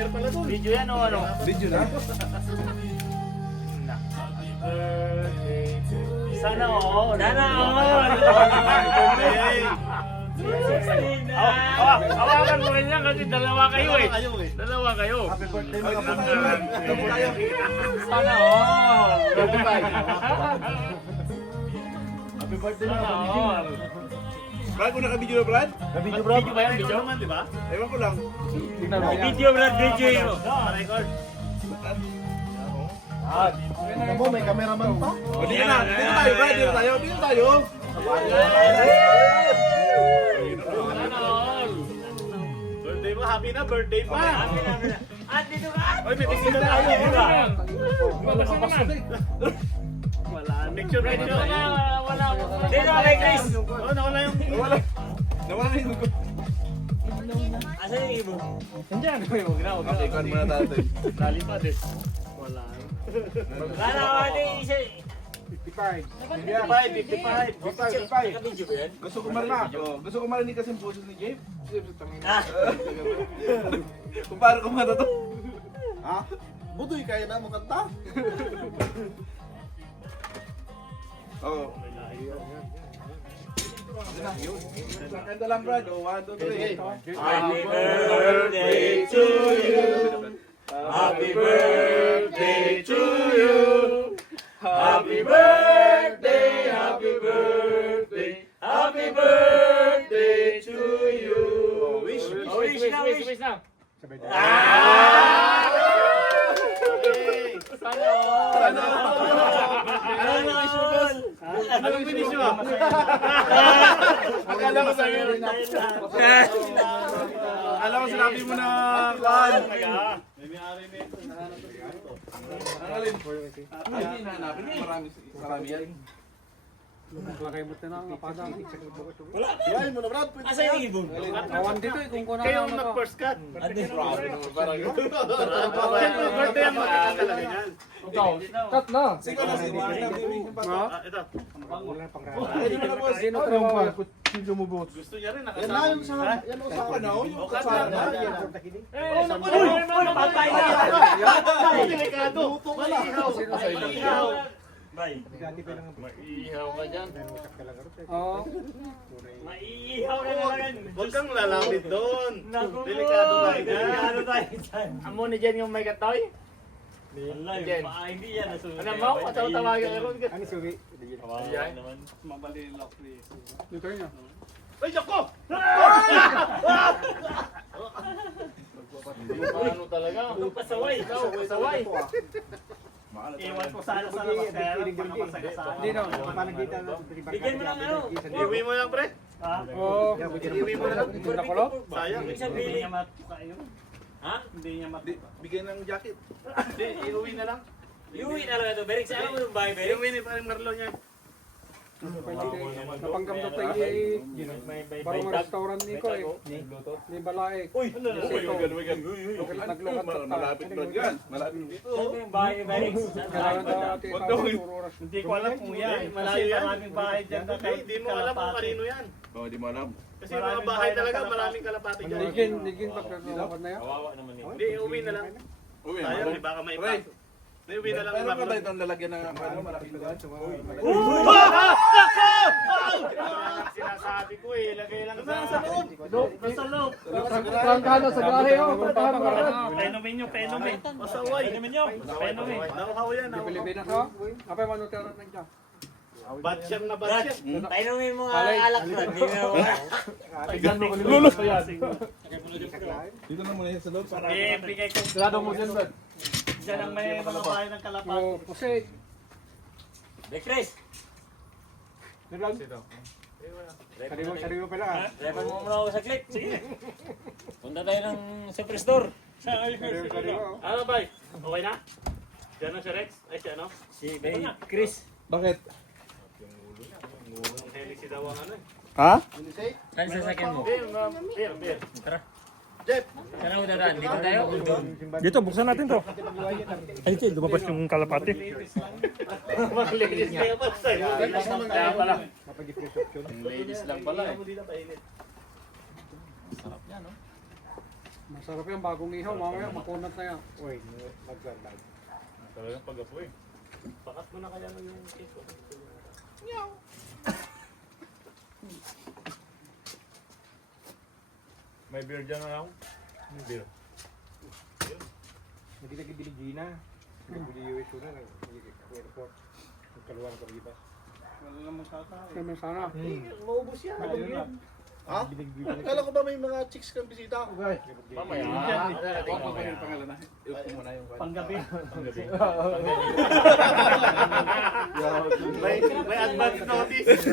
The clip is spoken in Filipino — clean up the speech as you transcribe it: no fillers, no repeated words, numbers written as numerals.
Sticker pala to. Video yan o ano? Video na. Sana all. Sana all. Hawakan mo rin yan kasi dalawa kayo eh. Dalawa kayo. Happy birthday mga kapatid. Sana all. Happy birthday mga Sana kapatid. all. Brad, kung naka-video na Brad? Video ba yan? Video? naman, di ba? Ewan ko lang. Video Brad, video yun. Record. Tingnan mo, may cameraman pa. O, dito na. Dito tayo, Brad. Dito tayo. Dito tayo. Sana all. Birthday mo. Happy na birthday pa. At dito ka! Oy, may tingin na tayo. Wala wala. Picture. Wala. Dito kay Chris. Oh, nawala yung... Nawala yung... Asan yung ibon? Nandiyan. Huwag na. Okay, kan muna tayo. Lalipad eh. Wala. Wala ako natin isa. 55. 55. Naka-video ba yan? Gusto ko marinig. Gusto ko marinig kasi yung boses ni Gabe. Ah! Kung paano kumanta to. Ha? Budoy kaya na makanta. Oo. Kanta lang, Brad. 1, 2, 3. Happy birthday to you. Happy birthday to you. Happy birthday, happy birthday, happy birthday to you. Wish. Wish na. Sana all. Anong finish mo? Akala ko sa'yo. Akala ko sinabi mo na kan. Ang alin? Ay, hindi nahanapin. Marami yan. Iyahin mo na, Brad. Asa yung ibon? Kayo ang nag-first cut. Parang birthday ang magkakang talaga yan. Cut na. Sige na, sige na. Ito. Ayun na, boss. Sino ka naman? Kutsilyo mo, boss. Gusto niya rin. Yan na yung sa... Yan o sa... Ano? Yung kutsara na. Patay na! Delikado. Maihaw. Bay. Maiihaw ka dyan. Oo. Maiihaw ka naman. Huwag kang lalapit doon. Naku po. Delikado tayo dyan. Delikado tayo dyan. Amo ni Jen yung may katoy? Wala, Jen. hindi yan. Ano mo? At ako tawagan ka ron. Ano sugi? Kawawa naman. Dito niya. Ay, Diyos ko! Ano talaga? Pasaway. Pasaway. Iwan ko sana sa labas kaya pangkapasagasaan. Hindi no. Panagkita na. Bigyan mo lang ano. Iwi mo lang, pre. Ha? Oo. Iwi mo lang. Ito na ko, lo? Sayang. Ibig sabihin. Hindi niya matuka yun. Ha? Hindi niya matuka. Bigyan ng jacket. Hindi, iuwi na lang. Iuwi na lang ito. Berik, saan mo yung bahay, Berik? Iuwi ni parang Marlon yan. Napanggam na tayo eh. Parang mga restaurant ni ko eh. Ni Balae. Uy! Malapit ba dyan? Malapit dito. Saan yung bahay ni Berik? Kailangan na natin tawag. Hindi ko alam kung yan. Malayo yan. Maraming bahay dyan na kahit Hindi mo alam kung kanino yan. Oo, di mo alam. Kasi yung mga bahay talaga, maraming kalapati dyan. Ligin pagkakaroon na yan. Kawawa naman yun. Hindi, iuwi na lang. Uwi, Sayang, di baka may Pre, ipa. Iuwi na lang meron ka ba Marlon. itong lalagyan ng ano, malaking doon? Sinasabi ko eh, lagay lang sa loob. nasa loob. Tangkano sa garahe oh. Puntahan mo rin. Penomen nyo, penomen. Masaway. Penomen nyo. Penomen. Nauhaw yan. Di Pilipinas oh. Apa yung manuteran ng dyan? Batsyang na Brad, batsyang. painumin mo nga alak, Brad. Hindi mo Lulus. Dito na muna yan sa loob. Eh, bigay ko. Grado mo dyan, Brad. Diyan ang may mga bahay ng kalapati. Oh, kasi. Hey, Chris! Sariwa pala ah. Repan mo muna ako sa clip. Sige. Punta tayo ng Superstore. Sariwa oh. Ano ba? Okay na? Diyan na si Rex? Ay siya no? Si Chris. Bakit? Ang helixi daw ang ano eh. Ha? Saan sasakyan mo? Beer. Tara. Jeff! Saan ako dadaan? Dito tayo? Doon. Dito, buksan natin to. Ay, ito, lumabas yung kalapati. Maglinis kaya pa sa'yo. Kaya pala. Ladies lang pala eh. Masarap yan, bagong ihaw, mamaya makunat na yan. Uy, maglandag. Talagang pag-apoy. Pakat mo na kaya ng yung cake ko. May beer dyan na ako. May beer. Hindi nag-ibili Gina. Nag-ibili US na, nag-airport. Nagkaluwang sa Ribas. Wala namang tata. Kaya sana. Maubos yan. Ha? Akala ko ba may mga chicks kang bisita? Mamaya. Huwag mo pa yung pangalan na. Iupo mo na yung Panggabi. Panggabi. May advance notice.